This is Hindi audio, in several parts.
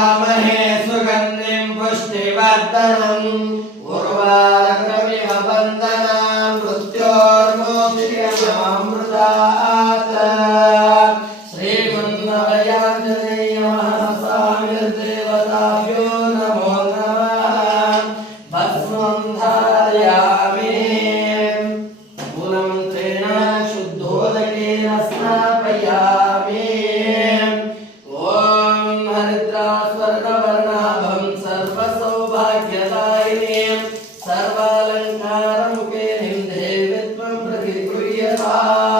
कामहे सुगन्धिं पुष्टिवर्धनम् उर्वारक्रमिहबन्धनां मृत्योर्मोक्षमृतात् श्रीकृष्णवयाञ्जनेयमहसामिर्देवताभ्यो नमो नमः भस्मं धारयामि Ah.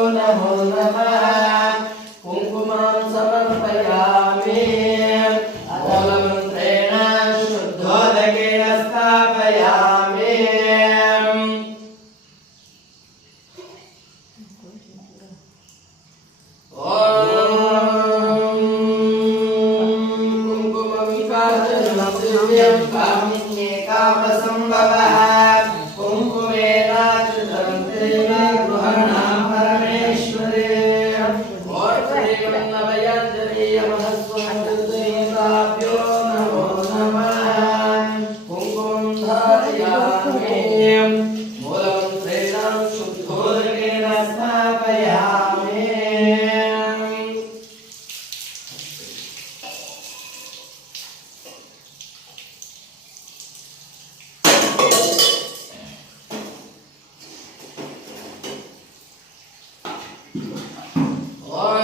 सूर्य कामिन्येकावसंभवः